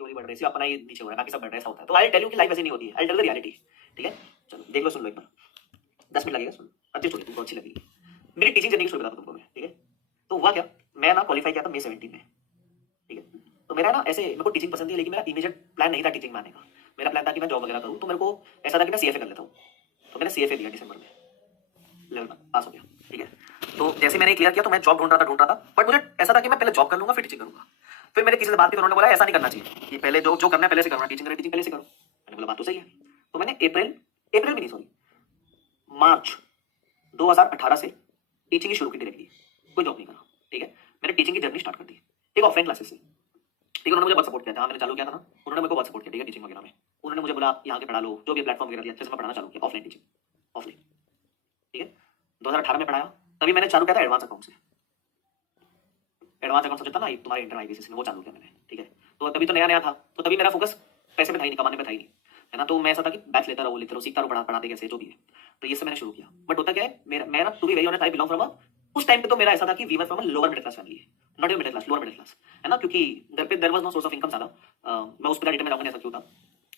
वो नहीं बढ़ रही, सिर्फ अपना ही नीचे हो रहा है, बाकी सब बढ़ रहा है, ऐसा होता है। तो आई टेल यू कि लाइफ ऐसी नहीं होती है, आई टेल द रियलिटी। ठीक है, चलो देख लो, सुन लो एक बार, 10 मिनट लगेगा, सुन, अच्छी स्टोरी, तुमको अच्छी लगेगी। मेरी टीचिंग जर्नी की स्टोरी बताता हूँ तुमको मैं। ठीक है, तो हुआ क्या, मैं ना क्वालिफाई किया था May 17 में। ठीक है, तो मेरा ना ऐसे, मेरे को टीचिंग पसंद थी, लेकिन मेरा इमीडिएट प्लान नहीं था टीचिंग में आने का। मेरा प्लान था कि मैं जॉब वगैरह करूँ, तो मेरे को ऐसा था कि मैं CFA कर लेता हूँ। तो मैंने CFA दिया दिसंबर में, लेवल पास हो गया। ठीक है, तो जैसे मैंने क्लियर किया तो मैं जॉब ढूंढ रहा था, बट मुझे ऐसा था कि मैं पहले जॉब कर लूंगा फिर टीचिंग करूंगा। फिर मेरे किसी से बात की तो उन्होंने बोला ऐसा नहीं करना चाहिए, कि पहले जो जो करना है पहले से करो, टीचिंग पहले से करो। मैंने बोला बात तो सही है। तो मैंने अप्रैल भी नहीं, सॉरी, मार्च 2018 से टीचिंग ही शुरू की डायरेक्टली, कोई जॉब नहीं करा। ठीक है, मैंने टीचिंग की जर्नी स्टार्ट कर दी, एक ऑफलाइन क्लासेस से। ठीक है, उन्होंने मुझे बहुत सपोर्ट किया था, मैंने चालू किया था ना, उन्होंने मेरे को बहुत सपोर्ट किया। ठीक है, टीचिंग वगैरह में उन्होंने मुझे बोला आप यहाँ के पढ़ा लो, जो भी प्लेटफॉर्म वगैरह दिया, अच्छे से मैं पढ़ाना चालू किया, ऑफलाइन टीचिंग, ऑफलाइन। ठीक है, 2018 में पढ़ाया, तभी मैंने चालू किया था एडवांस अकाउंट से। एडवांस अकाउंट सब्जेक्ट था ना तुम्हारे इंटर IBCS में, वो चालू किया मैंने। ठीक है, तो तभी तो नया नया था, तो तभी मेरा फोकस पैसे पे था ही नहीं, कमाने पे था ही नहीं, है ना। तो मैं ऐसा था कि बैच लेता रहो, सीखता रहो, पढ़ाते कैसे जो भी है। तो ये सब मैंने शुरू किया, बट होता क्या है, मेरा मैं ना, to be very honest, I belong from उस टाइम पे तो मेरा ऐसा था कि we were from lower middle class family, not middle class, lower middle class, है ना, क्योंकि घर पे there was no source of income ज्यादा। मैं उस पर डिटेल में जाऊंगा, ऐसा क्यों था।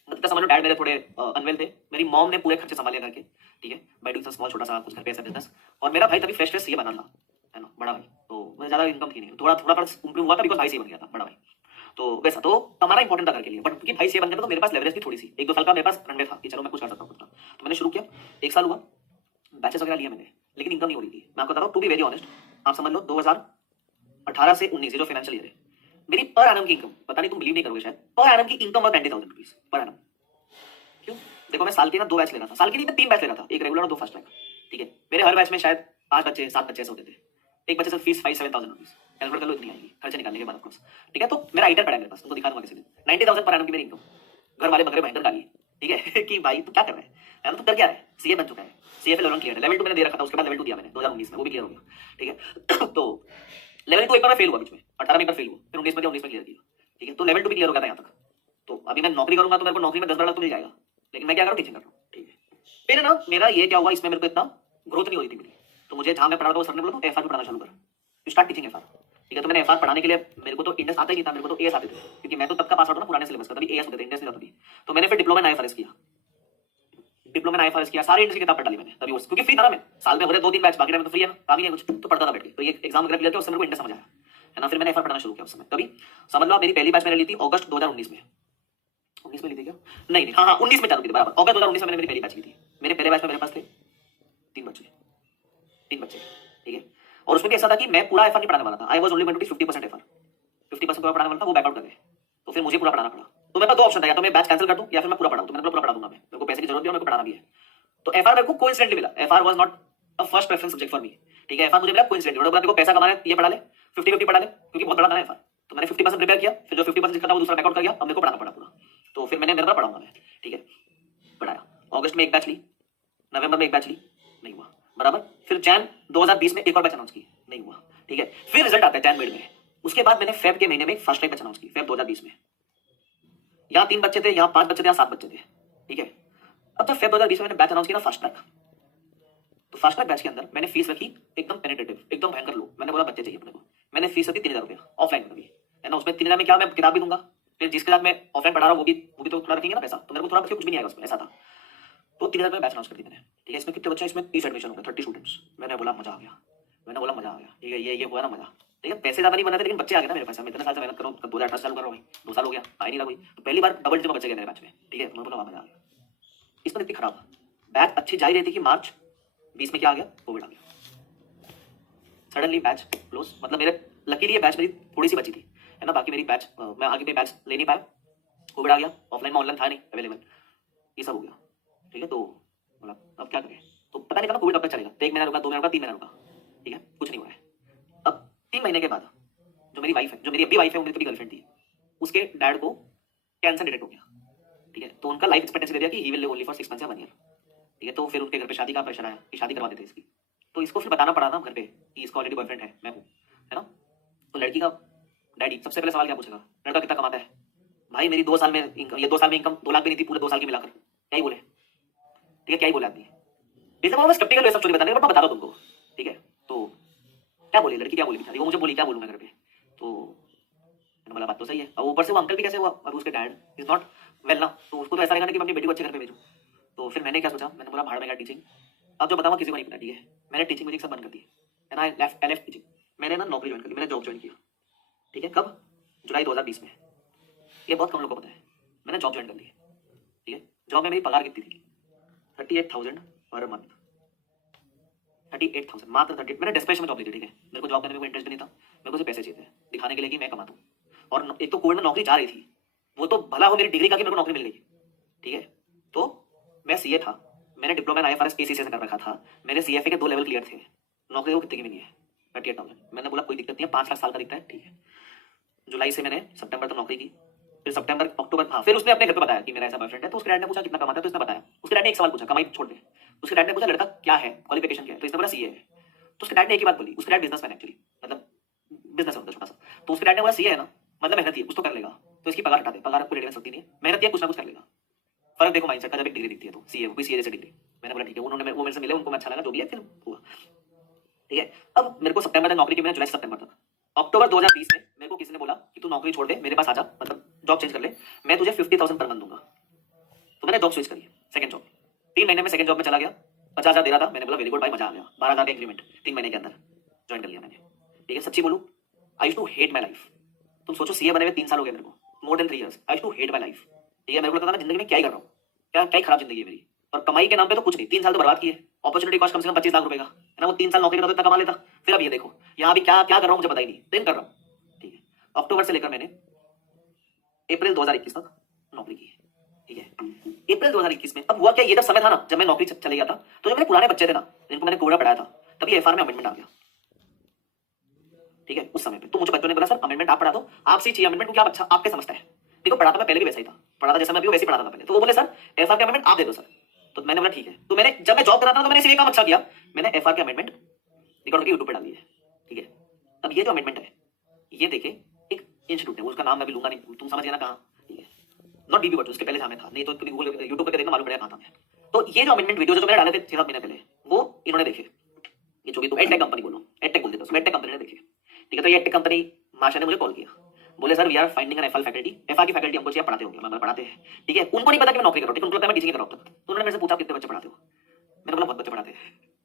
मतलब समझ लो, डैड मेरे थोड़े अनवेल थे, मेरी मॉम ने पूरे खर्चे संभाले करके। ठीक है, बाय डूइंग सम स्मॉल, छोटा सा कुछ घर पे ऐसा बिजनेस। और मेरा भाई तभी फ्रेश फ्रेश ये बना था, है ना, बड़ा भाई, तो मुझे ज्यादा इनकम थी नहीं, थोड़ा थोड़ा पर इंप्रूव हुआ था, बिकॉज भाई से बन गया था बड़ा भाई। तो वैसा तो कमाना इंपॉर्टेंट था घर के लिए, बट क्योंकि भाई से बन गया था तो मेरे पास लेवरेज थी थोड़ी सी, 1-2 साल का मेरे पास रनवे था कि चलो मैं कुछ कर सकता हूँ खुद का। तो मैंने शुरू किया, 1 साल हुआ, बैचेस वगैरह लिए मैंने, लेकिन इनकम नहीं हो रही थी। मैं आपको बता रहा हूँ, टू बी वेरी ऑनेस्ट, आप समझ लो 2018 से 19 जो फाइनेंशियल ईयर है, मेरी पर एनम की इनकम, पता नहीं तुम बिलीव नहीं करोगे शायद, पर एनम की इनकम और 90,000 रुपीज पर एनम। क्यों, देखो मैं साल के ना 2 बैच ले रहा था, साल के नहीं मैं 3 बैच ले रहा था, एक रेगुलर और 2 फास्ट ट्रैक। ठीक है, मेरे हर बैच में शायद 5 बच्चे 7 बच्चे ऐसे होते थे, एक बच्चे से फीस 5-7,000 रुपीज, कैलकुलेट कर लो इतनी आएगी खर्चे निकालने के बाद ऑफ कोर्स। ठीक है, तो मेरा आइडिया पड़ा है मेरे पास, तुमको दिखा दूंगा किसी दिन, 90,000 पर एनम की मेरी इनकम। घर वाले बकरे भयंकर गाली, ठीक है कि भाई तू क्या कर रहा है ना, तू कर क्या रहा है, CA बन चुका है, CFA लेवल क्लियर है, लेवल 2 मैंने दे रखा था, उसके बाद लेवल 2 दिया मैंने 2019 में, वो भी क्लियर हो गया। ठीक है तो लेवल 2 एक बार मैं फेल हुआ बीच में, 18 में एक बार फेल हुआ, फिर 19 में दिया, 19 में क्लियर किया। ठीक है, तो लेवल 2 भी क्लियर हो गया था यहाँ तक। तो अभी मैं नौकरी करूंगा तो मेरे को नौकरी में 10-12 लाख तो मिल जाएगा, लेकिन मैं क्या करूँ, टीचिंग कर रहा हूँ। ठीक है, फिर ना मेरा ये क्या हुआ, इसमें मेरे को इतना ग्रोथ नहीं हो रही थी मेरी। तो मुझे जहाँ मैं पढ़ा था वो सर ने बोला तो FR में पढ़ाना चालू कर, स्टार्ट टीचिंग FR। ठीक है, तो मैंने FR पढ़ाने के लिए, मेरे को तो इंडेक्स आता ही नहीं था, मेरे को तो AS आते थे, क्योंकि मैं तो तब का पास आउट था पुराने सिलेबस का, तभी AS होते थे, इंडेक्स नहीं था तभी। तो मैंने फिर डिप्लोमा इन IFRS किया, सारे इंडेक्स की किताब पढ़ डाली मैंने तभी, क्योंकि फ्री था ना मैं, साल में हो रहे 2-3 बैच, बाकी टाइम तो फ्री है ना, काम ही है कुछ, तो पढ़ता था बैठ के। तो ये एग्जाम वगैरह क्लियर किया, उससे मेरे को इंडेक्स समझ आया, है ना। फिर मैंने FR पढ़ना शुरू किया उस समय, तभी समझ लो मेरी पहली बैच मैंने ली थी अगस्त 2019 में, 19 में ली थी क्या, नहीं हाँ 19 में चालू की थी, बराबर अगस्त 2019 में मैंने मेरी पहली बैच ली थी। मेरे पहले बैच में मेरे पास थे 3 बच्चे। ठीक है, और उसमें भी ऐसा था कि मैं पूरा FR नहीं पढ़ाने वाला था, I was only going to teach 50% FR, 50% पूरा पढ़ाने वाला था, वो बैकआउट कर गए, तो फिर मुझे पूरा पढ़ाना पड़ा। तो मेरे पास 2 ऑप्शन था, या तो मैं बैच कैंसिल कर दूं या फिर मैं पूरा पढ़ाऊं। तो मैंने पूरा पढ़ा दूंगा, मैं, मेरे को पैसे की जरूरत भी है और मेरे को पढ़ाना भी है। तो FR मेरे को कोइंसिडेंटली मिला, FR was not a first preference subject for me. ठीक है, FR मुझे मिला कोइंसिडेंटली, और देखो पैसा कमाना है ये पढ़ा ले, 50-50 पढ़ा ले, क्योंकि बहुत बड़ा था FR। तो मैंने 50% प्रिपेयर किया, फिर जो 50% जिसका था वो दूसरा बैकआउट कर गया, अब मेरे को पढ़ाना पड़ा पूरा। तो फिर मैंने मेरा पढ़ाऊंगा मैं। ठीक है, पढ़ाया, अगस्त में एक बैच ली, नवंबर में एक बैच ली, नहीं हुआ, बराबर। फिर जैन 2020 में एक और बैच अनाउंस की, नहीं हुआ। ठीक है, फिर रिजल्ट आता है जैन मिड में, उसके बाद मैंने फेब के महीने में फर्स्ट टाइम बैच अनाउंस की, फेब 2020 में। यहाँ 3 बच्चे थे, यहाँ 5 बच्चे थे, यहाँ 7 बच्चे थे। ठीक है, अब जब फेब 2020 में मैंने बैच अनाउंस किया ना, फर्स्ट ट्रैक, तो फर्स्ट ट्रैक बैच के अंदर मैंने फीस रखी एकदम पेनिटेटिव, एकदम भयंकर लो। मैंने बोला बच्चे चाहिए अपने को, मैंने फीस रखी 3,000 रुपया ऑफलाइन में भी, है ना। उसमें 3,000 में क्या, मैं किताब भी दूंगा, फिर जिसके साथ मैं ऑफलाइन पढ़ा रहा हूँ वो भी तो थोड़ा रखेंगे ना पैसा, तो मेरे को थोड़ा कुछ भी नहीं आएगा उसमें, ऐसा था। तो 3,000 में बैच अनाउंस कर दी मैंने। ठीक है, इसमें कितने बच्चे हैं, इसमें 30 एडमिशन हो गए, 30 स्टूडेंट्स। मैंने बोला मजा आ गया, मैंने बोला मजा आ गया। ठीक है, ये हुआ ना मजा। ठीक है, पैसे ज्यादा नहीं बना थे, लेकिन बच्चे आ गए ना मेरे पास। मैं इतने साल से मेहनत कर रहा हूँ, 2018 से चालू कर रहा हूँ भाई, 2 साल हो गया, आ ही नहीं रहा कोई। तो पहली बार डबल डिजिट में बच्चे गए मेरे बैच में। ठीक है, मैं बोला मजा आ गया। इसमें इतनी खराब बैच अच्छी जा ही रही थी कि मार्च 20 में क्या आ गया, कोविड आ गया, सडनली बैच क्लोज। मतलब मेरे लकीली ये बैच मेरी थोड़ी सी बची थी, है ना, बाकी मेरी बैच मैं आगे पे बैच ले नहीं पाया, कोविड आ गया, ऑफलाइन में ऑनलाइन था नहीं अवेलेबल, ये सब हो गया। ठीक है, तो बोला अब क्या करें, तो पता नहीं था कोविड कब तक चलेगा, तो 1 महीना रुका, 2 महीना रुका, 3 महीना रुका। ठीक है, कुछ नहीं हुआ है। अब 3 महीने के बाद जो मेरी वाइफ है, जो मेरी अभी वाइफ है, वो मेरी गर्लफ्रेंड थी, उसके डैड को कैंसर डिटेक्ट हो गया। ठीक है, तो उनका लाइफ एक्सपेक्टेंसी दे दिया कि he will live only for 6 months या 1 ईयर। ठीक है, तो फिर उनके घर पे शादी का प्रेशर आया कि शादी करवा देते इसकी। तो इसको फिर बताना पड़ा ना घर पे कि इसका ऑलरेडी बॉयफ्रेंड है, मैं हूँ, है ना। तो लड़की का डैडी सबसे पहले सवाल क्या पूछेगा, लड़का कितना कमाता है। भाई मेरी 2 साल में इनकम, ये 2 साल में इनकम 2 लाख भी नहीं थी पूरे 2 साल की मिलाकर, क्या ही बोले। ठीक है, क्या ही बोले आदमी, इसलिए मैं स्केप्टिकल सब स्टोरी बताने, बट मैं बता दूं तुमको। ठीक है, तो क्या बोली लड़की, क्या बोली बेचारी, वो मुझे बोली क्या बोलूँ मैं घर पे, तो मैंने बोला बात तो सही है। और ऊपर से वो अंकल भी कैसे हुआ, अब उसके डैड इज नॉट वेल ना, तो उसको तो ऐसा रहेगा ना कि मैं अपनी बेटी को अच्छे घर पे भेजूँ। तो फिर मैंने क्या सोचा, मैंने बोला भाड़ में गया टीचिंग, अब जो बताऊँ किसी को नहीं पता, ठीक है। मैंने टीचिंग म्यूजिक सब बंद कर दी एंड आई लेफ्ट टीचिंग। मैंने ना नौकरी ज्वाइन कर ली, मैंने जॉब ज्वाइन किया, ठीक है। कब? जुलाई 2020 में। ये बहुत कम लोगों को पता है, मैंने जॉब ज्वाइन कर ली, ठीक है। जॉब में मेरी पगार कितनी थी? 38,000 पर मंथ, 38,000 मात्र 30। मैंने डेस्परेशन में जॉब ली थी, ठीक है। मेरे को जॉब करने में कोई इंटरेस्ट भी नहीं था, मेरे को सिर्फ पैसे चाहिए थे दिखाने के लिए कि मैं कमाता हूँ। और एक तो कोविड में नौकरी जा रही थी, वो तो भला हो मेरी डिग्री का कि मेरे को नौकरी मिल गई, ठीक है। तो मैं सीए था, मैंने डिप्लोमा इन आईएफआरएस एसीसी से कर रखा था, मेरे सीएफए के 2 लेवल क्लियर थे। नौकरी वो कितने की मिली है? 38,000। मैंने बोला कोई दिक्कत नहीं है, 5 लाख साल का दिखता है, ठीक है। जुलाई से मैंने सितंबर तक नौकरी की, फिर सितंबर अक्टूबर, हाँ, फिर उसने अपने घर पे बताया कि मेरा ऐसा बॉयफ्रेंड है। तो उसके डैड ने पूछा कितना कमाता है, तो इसने बताया। उसके डैड ने एक सवाल पूछा, कमाई छोड़ दे। उसके डैड ने पूछा लड़का क्या है, क्वालिफिकेशन क्या है, तो इसने बोला सीए है। तो उसके डैड ने एक ही बात बोली, उसके डैड बिजनेसमैन एक्चुअली, मतलब बिजनेस होता है छोटा सा। तो उसके डैड ने बोला सीए है ना, मतलब मेहनत है, कुछ तो कर लेगा, तो इसकी पगार हटा दे, पगार आपको लेने सकती नहीं है, मेहनत है, कुछ ना कुछ कर लेगा। फर्क देखो माइंडसेट का, जब एक डिग्री दिखती है तो सीए, कोई सीए जैसी डिग्री। मैंने बोला ठीक है, उन्होंने वो मेरे से मिले, उनको अच्छा लगा, जो भी है, फिर हुआ, ठीक है। अब मेरे को सितंबर तक नौकरी की, मैंने जुलाई से सितंबर तक। अक्टूबर 2020 में मेरे को किसी ने बोला कि तू नौकरी छोड़ दे, मेरे पास आ जा, मतलब जॉब चेंज कर ले, मैं तुझे 50,000 पर मंथ दूंगा। तो मैंने जॉब स्विच करी, सेकंड जॉब। 3 महीने में सेकंड जॉब में चला गया, 50,000 दे रहा था। मैंने बोला वेरी गुड भाई, मजा आ गया, 12,000 का इंक्रीमेंट 3 महीने के अंदर ज्वाइन कर लिया मैंने, ठीक है। सच्ची बोलूं, I used to hate my life. तुम सोचो सीए बने हुए 3 साल हो गए मेरे को, more than 3 years. I used to hate my life, ठीक है। मेरे को लगता था मैं जिंदगी में क्या ही कर रहा हूँ, क्या क्या ही खराब जिंदगी है मेरी। और कमाई के नाम पे तो कुछ नहीं, 3 साल तो बर्बाद किए। अपॉर्चुनिटी कॉस्ट कम से कम 25 लाख रुपए का है ना, वो 3 साल नौकरी करता तो इतना कमा लेता। फिर अब ये देखो यहाँ भी क्या क्या कर रहा हूँ, मुझे पता ही नहीं, दिन कर रहा हूँ, ठीक है। अक्टूबर से लेकर मैंने अप्रैल 2021 तक नौकरी की, ठीक है। अप्रैल 2021 में अब हुआ क्या, ये जब समय था ना, जब मैं नौकरी चले गया था, तो जो मेरे पुराने बच्चे थे ना, जिनको मैंने कोड़ा पढ़ाया था, तभी एफआर में अमेंडमेंट आ गया, ठीक है। उस समय पे तो मुझे बच्चों ने बोला सर अमेंडमेंट आप पढ़ा दो, आपसे चाहिए अमेंडमेंट, क्योंकि आप अच्छा आपके समझता है। देखो पढ़ाता मैं पहले भी वैसा ही था, पढ़ाता जैसा मैं भी वैसे ही पढ़ाता था पहले। तो वो बोले सर एफआर के अमेंडमेंट आप दे दो सर। तो मैंने बोला ठीक है। तो मैंने जब मैं जॉब कर रहा था तो मैंने सिर्फ एक काम अच्छा किया, मैंने एफआर के अमेंडमेंट रिकॉर्ड करके यूट्यूब पे डाल दिए, ठीक है। अब ये जो अमेंडमेंट है, ये देखे एक इंस्टीट्यूट है, उसका नाम मैं भी लूंगा नहीं, तुम समझ गए ना कहाँ, ठीक है। नॉट बीबी बट उसके पहले जहाँ मैं था, नहीं तो कभी गूगल यूट्यूब पे देखना मालूम पड़ेगा कहाँ था मैं। तो ये जो अमेंडमेंट वीडियो जो मैंने डाले थे 6-7 महीने पहले, वो इन्होंने देखे। ये जो भी तुम एडटेक कंपनी बोलो, एडटेक बोल देते हो, एडटेक कंपनी ने देखे, ठीक है। तो ये एडटेक कंपनी माशा ने मुझे कॉल किया, बोले sir we are finding an FR faculty, FR की फैकल्टी हमको चाहिए, पढ़ाते होंगे। मैं पढ़ाते हैं, ठीक है। उनको नहीं पता कि मैं नौकरी कर रहा हूँ, ठीक है, उनको लगता है मैं टीचिंग कर रहा हूँ। तो उन्होंने मेरे से पूछा कितने बच्चे पढ़ाते हो, मैंने बोला बहुत बच्चे पढ़ाते हैं,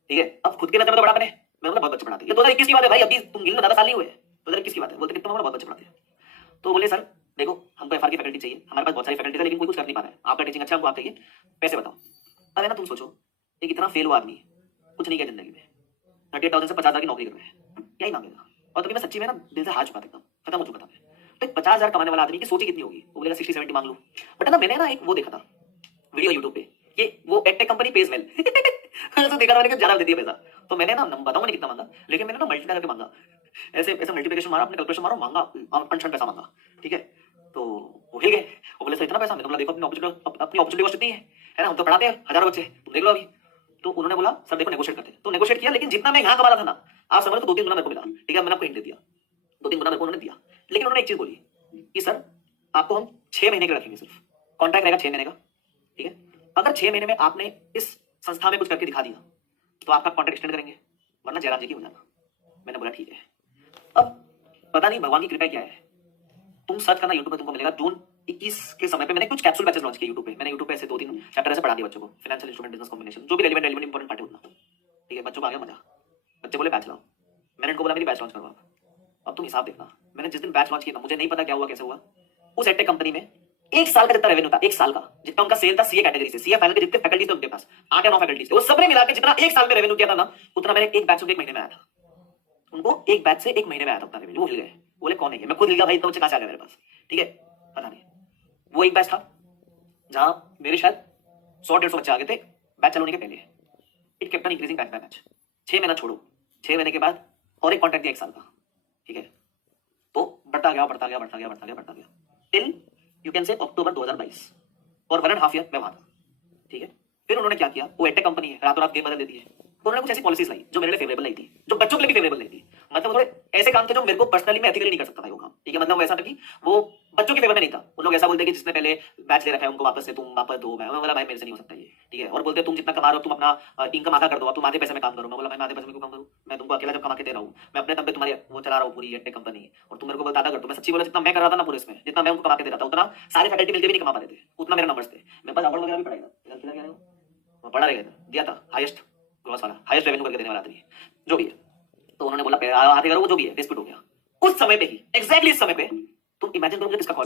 ठीक है। अब खुद के नजर में तो बड़ा बने, मैंने बोला बहुत बच्चे पढ़ाते हैं। ये 2021 की बात है भाई, अभी तुम गिन लो, 10 साल ही हुए, 2021 की बात है। बोलते कितना, बहुत बच्चे पढ़ाते हैं। तो बोले सर देखो हमको एफआर की फैकल्टी चाहिए, हमारे पास बहुत सारी फैकल्टी है लेकिन कोई कुछ कर नहीं पा रहा है, आपका टीचिंग अच्छा, हमको आप चाहिए, पैसे बताओ। अब है ना, तुम सोचो एक इतना फेल हुआ आदमी, कुछ नहीं किया जिंदगी में, 38,000 से 50,000 की नौकरी कर रहे हैं, क्या ही मांगेगा। और तभी मैं सच्ची में ना दिल से हार चुका था, एकदम खत्म हो चुका था मैं। तो 50,000 कमाने वाला आदमी की सोची कितनी होगी, वो बोलेगा 60-70 मांग लो। बट ना मैंने ना एक वो देखा था वीडियो यूट्यूब पे, ये वो एडटेक कंपनी पेज वेल तो देखा था मैंने कि ज्यादा दे दिया पैसा। तो मैंने ना बताऊंगा नहीं कितना मांगा, लेकिन मैंने ना मल्टीप्लाई करके मांगा, ऐसे ऐसे मल्टीप्लिकेशन मारा, अपने कैलकुलेशन मारो, मांगा अनशन पैसा मांगा, ठीक है। तो वो हिल गए, वो बोले सर इतना पैसा। मैंने बोला देखो अपनी अपॉर्चुनिटी कॉस्ट इतनी है ना, हम तो पढ़ाते हैं हजारों बच्चे, तुम देख लो अभी। तो उन्होंने बोला सर देखो नेगोशिएट करते हैं। तो नेगोशिएट किया, लेकिन जितना मैं यहाँ कमा रहा था ना, आप समझ तो 2-3 गुना मेरे को मिला, ठीक है। मैंने आपको हिंट दे दिया, 2-3 गुना मेरे को उन्होंने दिया। लेकिन उन्होंने एक चीज बोली कि सर आपको हम 6 महीने के रखेंगे, सिर्फ कॉन्ट्रैक्ट रहेगा 6 महीने का, ठीक है। अगर 6 महीने में आपने इस संस्था में कुछ करके दिखा दिया तो आपका कॉन्ट्रैक्ट एक्सटेंड करेंगे, वरना जयराम जी की हो जाना। मैंने बोला ठीक है। अब पता नहीं भगवान की कृपा क्या है, तुम सर्च करना यूट्यूब पे, तुमको मिलेगा। जून 21 के समय पे मैंने कुछ कैप्सूल बैचेस लॉन्च किए यूट्यूब पे। मैंने यूट्यूब पे ऐसे 2-3 चैप्टर ऐसे पढ़ा दिए बच्चों को, फाइनेंशियल इंस्ट्रूमेंट, बिजनेस कॉम्बिनेशन, जो भी रेलेवेंट इंपॉर्टेंट पार्ट है उतना, ठीक है। बच्चों को आ गया मजा, बच्चे बोले बैच लाओ। मैंने इनको बोला मेरी बैच लॉन्च करो आप। अब तुम हिसाब देखना, मैंने जिस दिन बैच लॉन्च किया, मुझे नहीं पता क्या हुआ कैसे हुआ, उस एडटेक कंपनी में 1 साल का जितना रेवेन्यू था, 1 साल का जितना उनका सेल था सीए कैटेगरी से, सीए फाइनल के जितने फैकल्टीज थे उनके पास 8 या 9 फैकल्टीज थे, वो सबने मिला के जितना 1 साल में रेवेन्यू किया था ना, उतना मैंने एक बैच से 1 महीने में आया था। उनको एक बैच से 1 महीने में आया था उतना रेवेन्यू। वो हिल गए, बोले कौन है ये, मैं खुद हिल गया भाई, इतना बच्चे कहां से आ गए मेरे पास, ठीक है। पता नहीं, वो एक बैच था जहां मेरे शायद 100-150 बच्चे आ गए थे बैच चालू होने के पहले। It kept on increasing batch by batch. 6 महीना छोड़ो, 6 महीने के बाद और एक कॉन्ट्रैक्ट दिया 1 साल का, ठीक है। तो बढ़ता गया बढ़ता गया बढ़ता गया बढ़ता गया बढ़ता गया टिल यू कैन से अक्टूबर 2022, और 1.5 ईयर मैं वहां था, ठीक है। फिर उन्होंने क्या किया, वो एडटेक कंपनी है, रातों रात गेम बदल देती है। तो उन्होंने कुछ ऐसी पॉलिसीज लाई जो मेरे लिए फेवरेबल नहीं थी, जो बच्चों के लिए भी फेवरेबल नहीं थी। मतलब थोड़े ऐसे काम थे जो मेरे को पर्सनली मैं एथिकली नहीं कर सकता था वो काम, ठीक है। मतलब वो ऐसा था कि वो बच्चों के फेवर में नहीं था। उन लोग ऐसा बोलते कि जिसने पहले बैच ले रखा है उनको वापस से तुम वापस दो। मैं बोला भाई मेरे से नहीं हो सकता ये, ठीक है। और बोलते तुम जितना कमा रहे हो तुम अपना इनकम आधा कर दो, अब तुम आधे पैसे में काम करो। मैं बोला भाई मैं आधे पैसे में क्यों काम करूँ, मैं तुमको अकेला जब कमा के दे रहा हूँ, मैं अपने दम पे तुम्हारी वो चला रहा हूँ पूरी टेक कंपनी, और तुम मेरे को बोलता आधा कर दो। मैं सच्ची बोला जितना मैं कर रहा था ना पूरे इसमें, जितना मैं उनको कमा के दे रहा था उतना सारे फैकल्टी मिलकर भी नहीं कमा पाते थे, उतना मेरे नंबर्स थे। मेरे पास अवार्ड वगैरह भी पढ़ाई था, पढ़ा रहेगा दिया था हाईएस्ट ग्रॉस वाला, हाईएस्ट रेवेन्यू करके देने वाला आदमी, जो भी है। तो उन्होंने बोला आधे करो, जो भी है डिस्प्यूट हो गया उस समय पे ही, एग्जैक्टली इस समय पे। तुम इमेजिन करोगे किसका